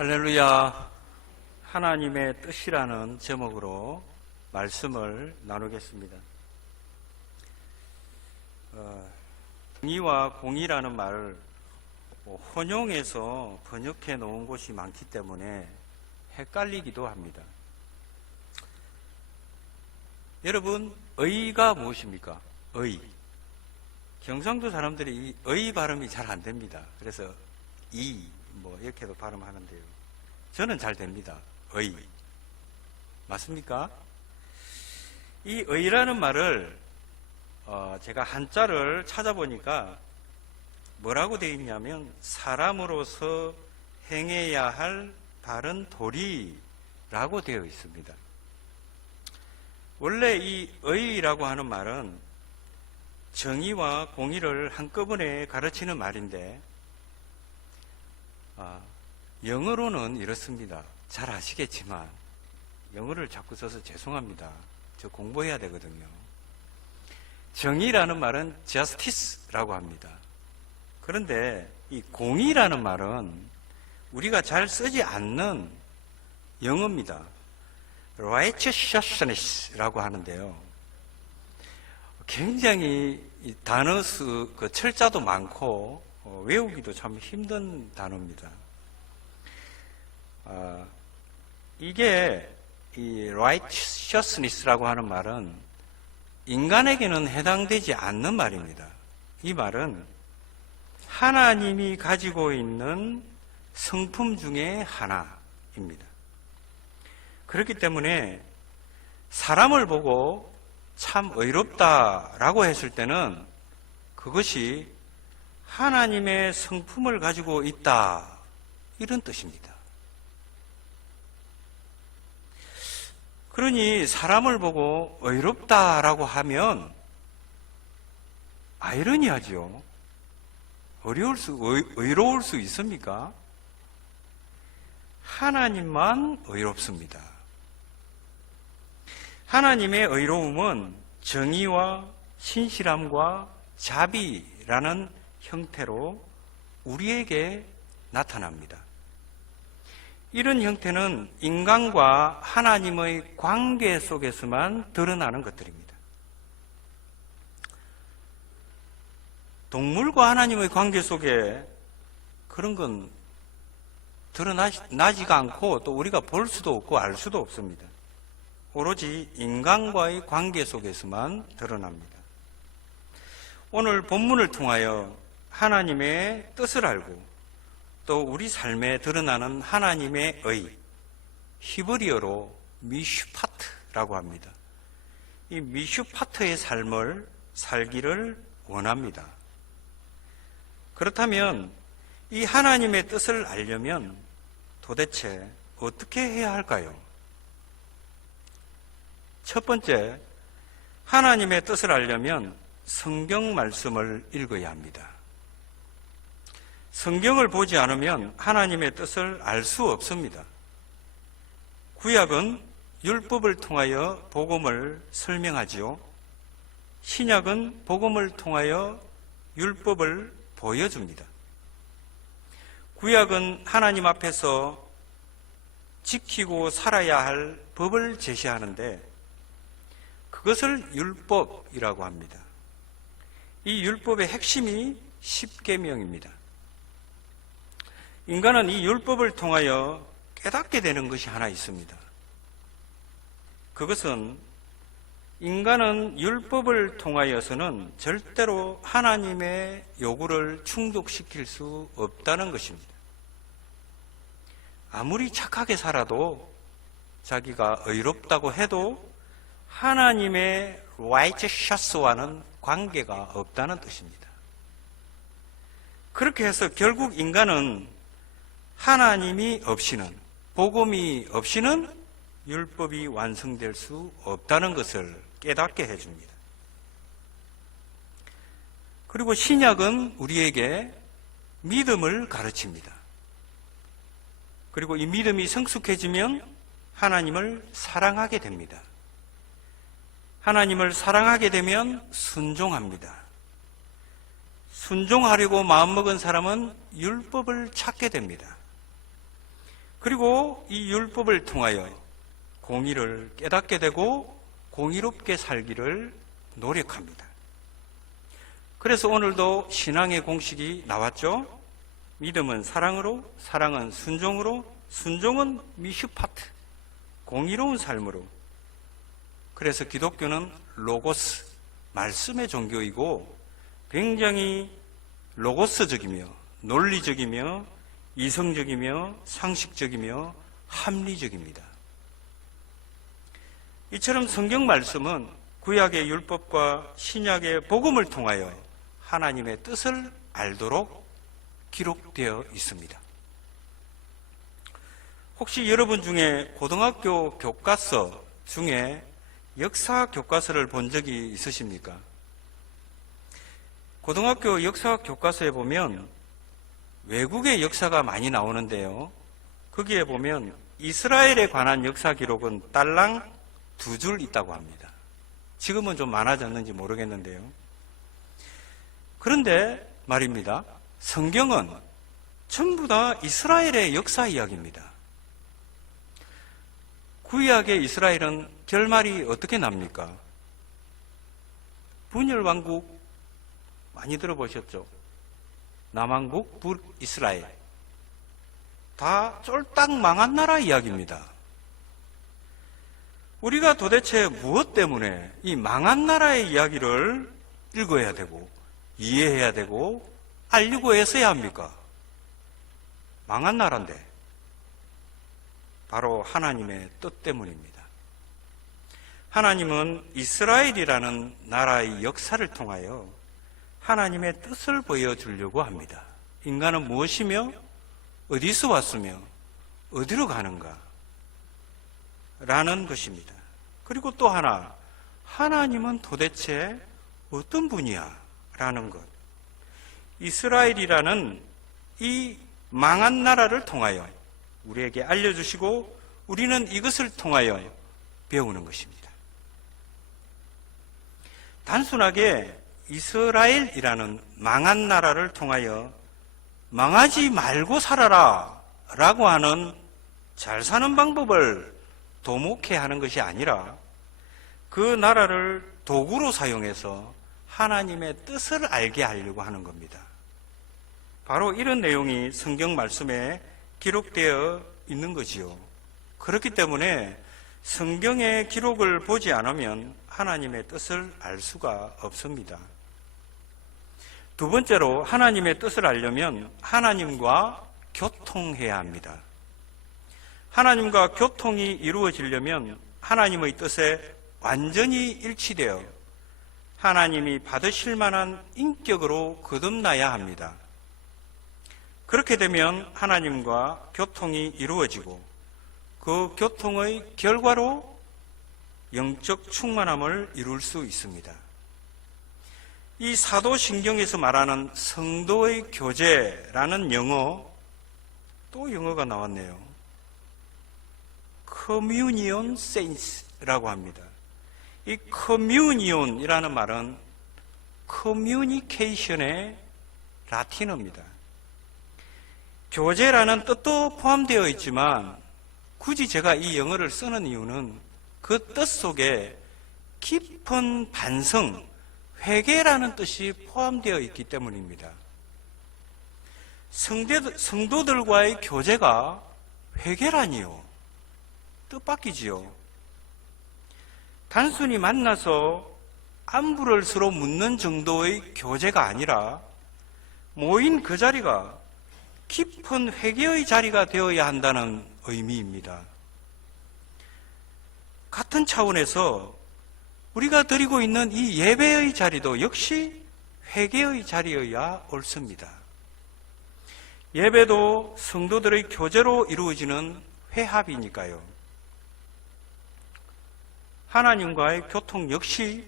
할렐루야. 하나님의 뜻이라는 제목으로 말씀을 나누겠습니다. 어, 정의와 공의라는 말을 뭐 혼용해서 번역해 놓은 곳이 많기 때문에 헷갈리기도 합니다. 여러분, 의가 무엇입니까? 의. 경상도 사람들이 이의 발음이 잘 안 됩니다. 그래서 이, 뭐, 이렇게도 발음하는데요. 저는 잘 됩니다. 의. 맞습니까? 이 의라는 말을, 어, 제가 한자를 찾아보니까 뭐라고 되어 있냐면, 사람으로서 행해야 할 바른 도리라고 되어 있습니다. 원래 이 의라고 하는 말은 정의와 공의를 한꺼번에 가르치는 말인데, 아, 영어로는 이렇습니다. 잘 아시겠지만, 영어를 자꾸 써서 죄송합니다. 저 공부해야 되거든요. 정의라는 말은 justice라고 합니다. 그런데 이 공의라는 말은 우리가 잘 쓰지 않는 영어입니다. righteousness라고 하는데요. 굉장히 이 단어 수, 그 철자도 많고 어, 외우기도 참 힘든 단어입니다. 아, 이게 이 righteousness라고 하는 말은 인간에게는 해당되지 않는 말입니다. 이 말은 하나님이 가지고 있는 성품 중에 하나입니다. 그렇기 때문에 사람을 보고 참 의롭다라고 했을 때는 그것이 하나님의 성품을 가지고 있다. 이런 뜻입니다. 그러니 사람을 보고 의롭다라고 하면 아이러니하지요. 어려울 수, 의, 의로울 수 있습니까? 하나님만 의롭습니다. 하나님의 의로움은 정의와 신실함과 자비라는 형태로 우리에게 나타납니다. 이런 형태는 인간과 하나님의 관계 속에서만 드러나는 것들입니다. 동물과 하나님의 관계 속에 그런 건 드러나지가 않고 또 우리가 볼 수도 없고 알 수도 없습니다. 오로지 인간과의 관계 속에서만 드러납니다. 오늘 본문을 통하여 하나님의 뜻을 알고 또 우리 삶에 드러나는 하나님의 의, 히브리어로 미슈파트라고 합니다. 이 미슈파트의 삶을 살기를 원합니다. 그렇다면 이 하나님의 뜻을 알려면 도대체 어떻게 해야 할까요? 첫 번째, 하나님의 뜻을 알려면 성경 말씀을 읽어야 합니다. 성경을 보지 않으면 하나님의 뜻을 알 수 없습니다. 구약은 율법을 통하여 복음을 설명하지요. 신약은 복음을 통하여 율법을 보여줍니다. 구약은 하나님 앞에서 지키고 살아야 할 법을 제시하는데 그것을 율법이라고 합니다. 이 율법의 핵심이 십계명입니다. 인간은 이 율법을 통하여 깨닫게 되는 것이 하나 있습니다. 그것은 인간은 율법을 통하여서는 절대로 하나님의 요구를 충족시킬 수 없다는 것입니다. 아무리 착하게 살아도 자기가 의롭다고 해도 하나님의 righteous와는 관계가 없다는 뜻입니다. 그렇게 해서 결국 인간은 하나님이 없이는 복음이 없이는 율법이 완성될 수 없다는 것을 깨닫게 해줍니다. 그리고 신약은 우리에게 믿음을 가르칩니다. 그리고 이 믿음이 성숙해지면 하나님을 사랑하게 됩니다. 하나님을 사랑하게 되면 순종합니다. 순종하려고 마음먹은 사람은 율법을 찾게 됩니다. 그리고 이 율법을 통하여 공의를 깨닫게 되고 공의롭게 살기를 노력합니다. 그래서 오늘도 신앙의 공식이 나왔죠. 믿음은 사랑으로, 사랑은 순종으로, 순종은 미슈파트, 공의로운 삶으로. 그래서 기독교는 로고스, 말씀의 종교이고 굉장히 로고스적이며 논리적이며 이성적이며 상식적이며 합리적입니다. 이처럼 성경 말씀은 구약의 율법과 신약의 복음을 통하여 하나님의 뜻을 알도록 기록되어 있습니다. 혹시 여러분 중에 고등학교 교과서 중에 역사 교과서를 본 적이 있으십니까? 고등학교 역사 교과서에 보면 외국의 역사가 많이 나오는데요. 거기에 보면 이스라엘에 관한 역사 기록은 딸랑 두 줄 있다고 합니다. 지금은 좀 많아졌는지 모르겠는데요. 그런데 말입니다. 성경은 전부 다 이스라엘의 역사 이야기입니다. 구약의 이스라엘은 결말이 어떻게 납니까? 분열 왕국 많이 들어보셨죠? 남왕국, 북 이스라엘. 다 쫄딱 망한 나라 이야기입니다. 우리가 도대체 무엇 때문에 이 망한 나라의 이야기를 읽어야 되고, 이해해야 되고, 알리고 했어야 합니까? 망한 나라인데. 바로 하나님의 뜻 때문입니다. 하나님은 이스라엘이라는 나라의 역사를 통하여 하나님의 뜻을 보여주려고 합니다. 인간은 무엇이며 어디서 왔으며 어디로 가는가? 라는 것입니다. 그리고 또 하나, 하나님은 도대체 어떤 분이야? 라는 것. 이스라엘이라는 이 망한 나라를 통하여 우리에게 알려주시고 우리는 이것을 통하여 배우는 것입니다. 단순하게 이스라엘이라는 망한 나라를 통하여 망하지 말고 살아라 라고 하는 잘 사는 방법을 도목해 하는 것이 아니라 그 나라를 도구로 사용해서 하나님의 뜻을 알게 하려고 하는 겁니다. 바로 이런 내용이 성경 말씀에 기록되어 있는 거지요. 그렇기 때문에 성경의 기록을 보지 않으면 하나님의 뜻을 알 수가 없습니다. 두 번째로 하나님의 뜻을 알려면 하나님과 교통해야 합니다. 하나님과 교통이 이루어지려면 하나님의 뜻에 완전히 일치되어 하나님이 받으실 만한 인격으로 거듭나야 합니다. 그렇게 되면 하나님과 교통이 이루어지고 그 교통의 결과로 영적 충만함을 이룰 수 있습니다. 이 사도신경에서 말하는 성도의 교제라는 영어, 또 영어가 나왔네요. Communion Saints라고 합니다. 이 Communion이라는 말은 Communication의 라틴어입니다. 교제라는 뜻도 포함되어 있지만 굳이 제가 이 영어를 쓰는 이유는 그 뜻 속에 깊은 반성, 회개라는 뜻이 포함되어 있기 때문입니다. 성대, 성도들 과의 교제가 회개라니요. 뜻밖이지요. 단순히 만나서 안부를 서로 묻는 정도의 교제가 아니라 모인 그 자리가 깊은 회개의 자리가 되어야 한다는 의미입니다. 같은 차원에서 우리가 드리고 있는 이 예배의 자리도 역시 회개의 자리여야 옳습니다. 예배도 성도들의 교제로 이루어지는 회합이니까요. 하나님과의 교통 역시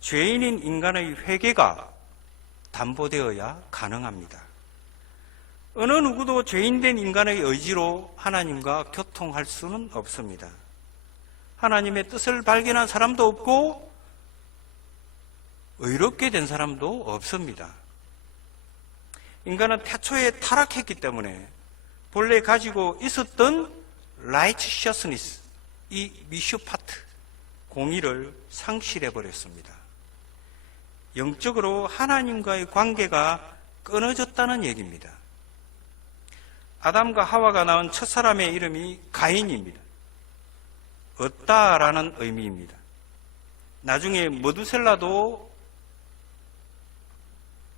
죄인인 인간의 회개가 담보되어야 가능합니다. 어느 누구도 죄인된 인간의 의지로 하나님과 교통할 수는 없습니다. 하나님의 뜻을 발견한 사람도 없고 의롭게 된 사람도 없습니다. 인간은 태초에 타락했기 때문에 본래 가지고 있었던 라이트셔스니스, 이 미슈파트, 공의를 상실해 버렸습니다. 영적으로 하나님과의 관계가 끊어졌다는 얘기입니다. 아담과 하와가 낳은 첫 사람의 이름이 가인입니다. 얻다라는 의미입니다. 나중에 머두셀라도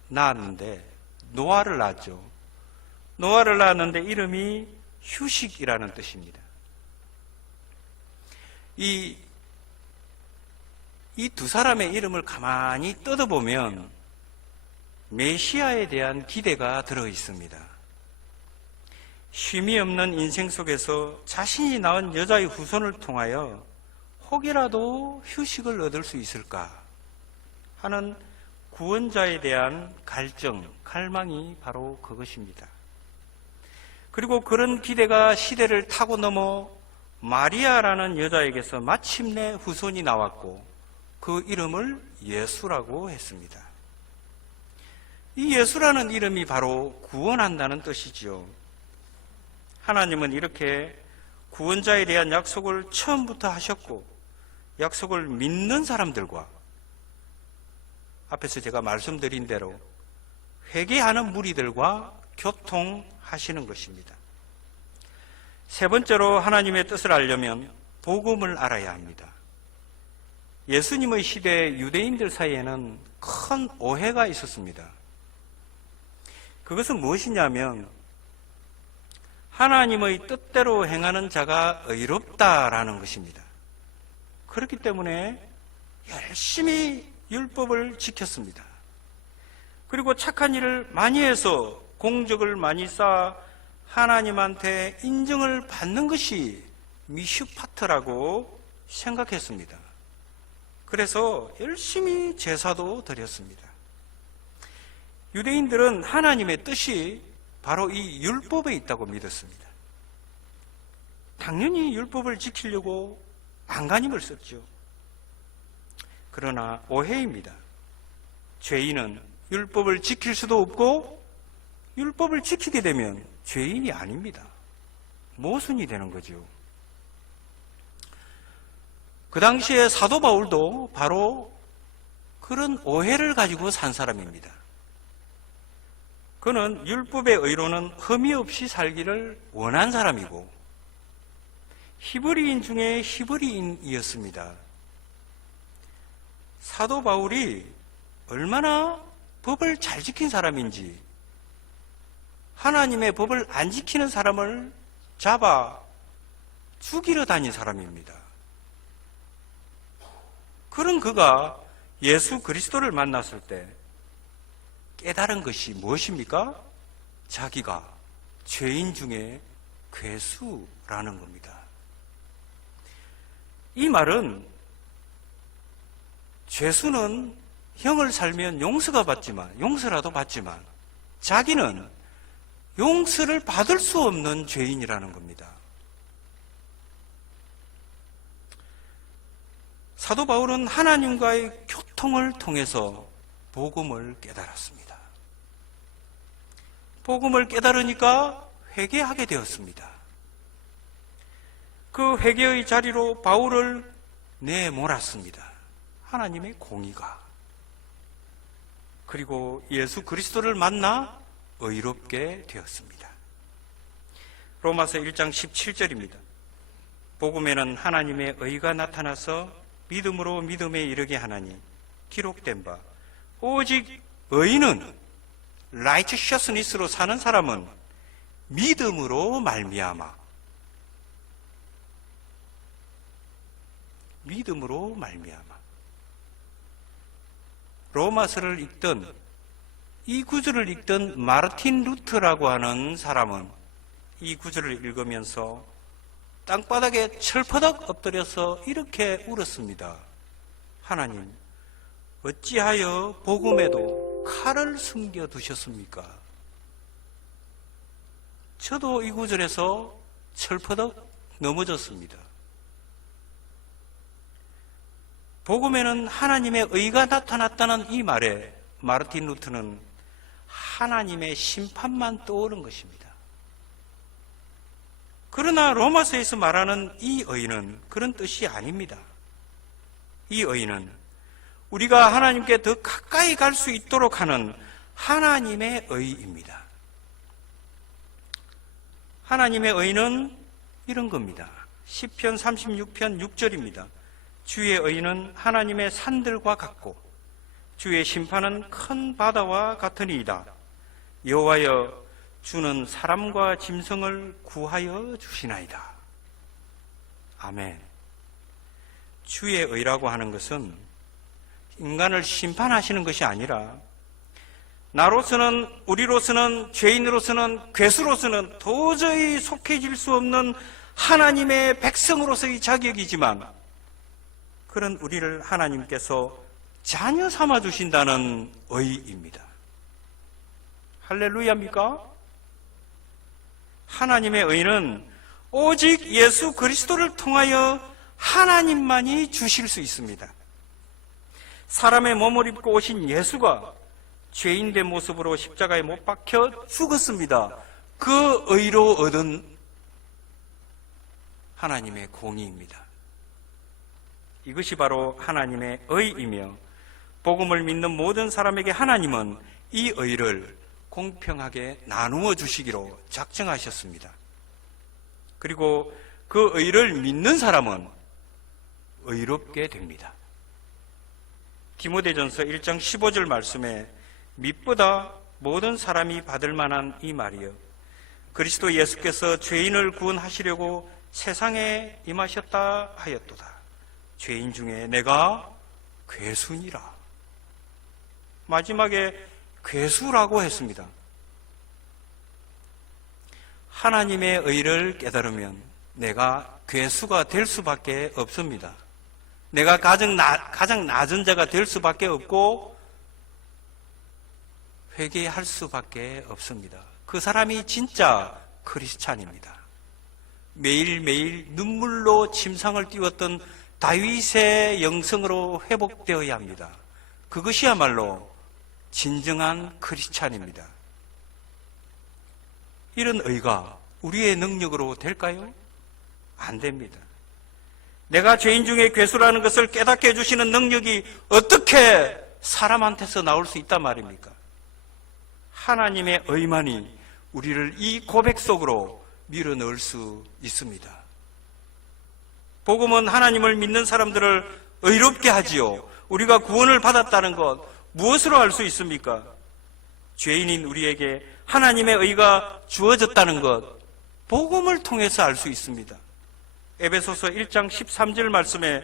낳았는데 노아를 낳았죠. 노아를 낳았는데 이름이 휴식이라는 뜻입니다. 이, 이 두 사람의 이름을 가만히 뜯어보면 메시아에 대한 기대가 들어 있습니다. 쉼이 없는 인생 속에서 자신이 낳은 여자의 후손을 통하여 혹이라도 휴식을 얻을 수 있을까 하는 구원자에 대한 갈증, 갈망이 바로 그것입니다. 그리고 그런 기대가 시대를 타고 넘어 마리아라는 여자에게서 마침내 후손이 나왔고 그 이름을 예수라고 했습니다. 이 예수라는 이름이 바로 구원한다는 뜻이지요. 하나님은 이렇게 구원자에 대한 약속을 처음부터 하셨고 약속을 믿는 사람들과 앞에서 제가 말씀드린 대로 회개하는 무리들과 교통하시는 것입니다. 세 번째로 하나님의 뜻을 알려면 복음을 알아야 합니다. 예수님의 시대 유대인들 사이에는 큰 오해가 있었습니다. 그것은 무엇이냐면 하나님의 뜻대로 행하는 자가 의롭다라는 것입니다. 그렇기 때문에 열심히 율법을 지켰습니다. 그리고 착한 일을 많이 해서 공적을 많이 쌓아 하나님한테 인정을 받는 것이 미슈파트라고 생각했습니다. 그래서 열심히 제사도 드렸습니다. 유대인들은 하나님의 뜻이 바로 이 율법에 있다고 믿었습니다. 당연히 율법을 지키려고 안간힘을 썼죠. 그러나 오해입니다. 죄인은 율법을 지킬 수도 없고 율법을 지키게 되면 죄인이 아닙니다. 모순이 되는 거죠. 그 당시에 사도 바울도 바로 그런 오해를 가지고 산 사람입니다. 그는 율법의 의로는 흠이 없이 살기를 원한 사람이고 히브리인 중에 히브리인이었습니다. 사도 바울이 얼마나 법을 잘 지킨 사람인지 하나님의 법을 안 지키는 사람을 잡아 죽이러 다닌 사람입니다. 그런 그가 예수 그리스도를 만났을 때 깨달은 것이 무엇입니까? 자기가 죄인 중에 괴수라는 겁니다. 이 말은 죄수는 형을 살면 용서가 받지만 용서라도 받지만 자기는 용서를 받을 수 없는 죄인이라는 겁니다. 사도 바울은 하나님과의 교통을 통해서 복음을 깨달았습니다. 복음을 깨달으니까 회개하게 되었습니다. 그 회개의 자리로 바울을 내몰았습니다. 하나님의 공의가. 그리고 예수 그리스도를 만나 의롭게 되었습니다. 로마서 1장 17절입니다. 복음에는 하나님의 의가 나타나서 믿음으로 믿음에 이르게 하나니 기록된 바 오직 의인은 라이트셔스니스로 사는 사람은 믿음으로 말미암아 믿음으로 말미암아 로마서를 읽던 이 구절을 읽던 마르틴 루트라고 하는 사람은 이 구절을 읽으면서 땅바닥에 철퍼덕 엎드려서 이렇게 울었습니다. 하나님, 어찌하여 복음에도 칼을 숨겨 두셨습니까? 저도 이 구절에서 철퍼덕 넘어졌습니다. 복음에는 하나님의 의가 나타났다는 이 말에 마르틴 루트는 하나님의 심판만 떠오른 것입니다. 그러나 로마서에서 말하는 이 의는 그런 뜻이 아닙니다. 이 의는 우리가 하나님께 더 가까이 갈 수 있도록 하는 하나님의 의입니다. 하나님의 의는 이런 겁니다. 10편 36편 6절입니다. 주의 의는 하나님의 산들과 같고 주의 심판은 큰 바다와 같으니이다. 여호와여 주는 사람과 짐승을 구하여 주시나이다. 아멘. 주의 의라고 하는 것은 인간을 심판하시는 것이 아니라 나로서는 우리로서는 죄인으로서는 괴수로서는 도저히 속해질 수 없는 하나님의 백성으로서의 자격이지만 그런 우리를 하나님께서 자녀 삼아 주신다는 의입니다. 할렐루야입니까? 하나님의 의는 오직 예수 그리스도를 통하여 하나님만이 주실 수 있습니다. 사람의 몸을 입고 오신 예수가 죄인된 모습으로 십자가에 못 박혀 죽었습니다. 그 의로 얻은 하나님의 공의입니다. 이것이 바로 하나님의 의이며 복음을 믿는 모든 사람에게 하나님은 이 의를 공평하게 나누어 주시기로 작정하셨습니다. 그리고 그 의를 믿는 사람은 의롭게 됩니다. 디모데전서 1장 15절 말씀에 믿보다 모든 사람이 받을 만한 이 말이요. 그리스도 예수께서 죄인을 구원하시려고 세상에 임하셨다 하였도다. 죄인 중에 내가 괴순이라. 마지막에 괴수라고 했습니다. 하나님의 의를 깨달으면 내가 괴수가 될 수밖에 없습니다. 내가 가장, 나, 가장 낮은 자가 될 수밖에 없고 회개할 수밖에 없습니다. 그 사람이 진짜 크리스찬입니다. 매일매일 눈물로 침상을 띄웠던 다윗의 영성으로 회복되어야 합니다. 그것이야말로 진정한 크리스찬입니다. 이런 의가 우리의 능력으로 될까요? 안 됩니다. 내가 죄인 중에 괴수라는 것을 깨닫게 해주시는 능력이 어떻게 사람한테서 나올 수 있단 말입니까? 하나님의 의만이 우리를 이 고백 속으로 밀어넣을 수 있습니다. 복음은 하나님을 믿는 사람들을 의롭게 하지요. 우리가 구원을 받았다는 것, 무엇으로 알 수 있습니까? 죄인인 우리에게 하나님의 의가 주어졌다는 것, 복음을 통해서 알 수 있습니다. 에베소서 1장 13절 말씀에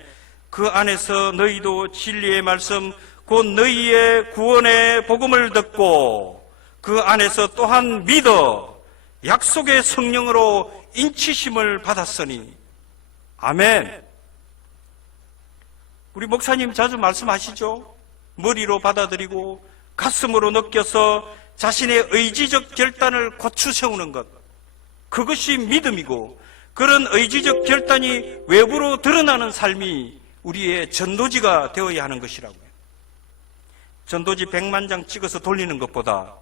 그 안에서 너희도 진리의 말씀, 곧 너희의 구원의 복음을 듣고 그 안에서 또한 믿어 약속의 성령으로 인치심을 받았으니 아멘. 우리 목사님 자주 말씀하시죠? 머리로 받아들이고 가슴으로 느껴서 자신의 의지적 결단을 고추 세우는 것. 그것이 믿음이고 그런 의지적 결단이 외부로 드러나는 삶이 우리의 전도지가 되어야 하는 것이라고요. 전도지 백만 장 찍어서 돌리는 것보다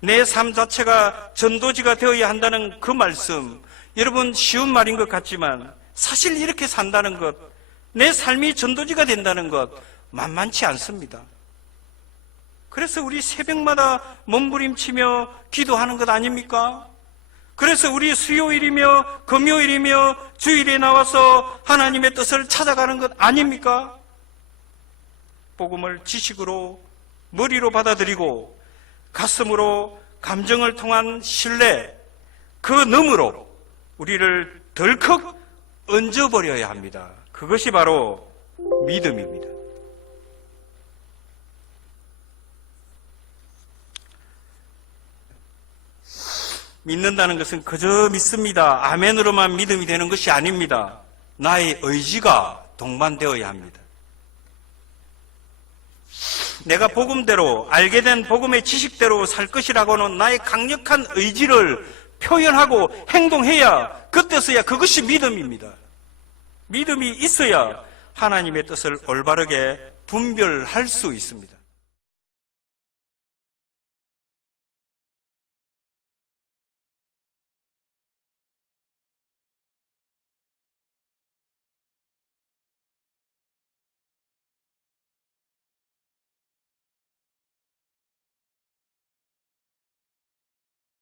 내 삶 자체가 전도지가 되어야 한다는 그 말씀, 여러분 쉬운 말인 것 같지만 사실 이렇게 산다는 것, 내 삶이 전도지가 된다는 것 만만치 않습니다. 그래서 우리 새벽마다 몸부림치며 기도하는 것 아닙니까? 그래서 우리 수요일이며 금요일이며 주일에 나와서 하나님의 뜻을 찾아가는 것 아닙니까? 복음을 지식으로 머리로 받아들이고 가슴으로 감정을 통한 신뢰 그 너머로 우리를 덜컥 얹어버려야 합니다. 그것이 바로 믿음입니다. 믿는다는 것은 그저 믿습니다. 아멘으로만 믿음이 되는 것이 아닙니다. 나의 의지가 동반되어야 합니다. 내가 복음대로 알게 된 복음의 지식대로 살 것이라고는 나의 강력한 의지를 표현하고 행동해야 그때서야 그것이 믿음입니다. 믿음이 있어야 하나님의 뜻을 올바르게 분별할 수 있습니다.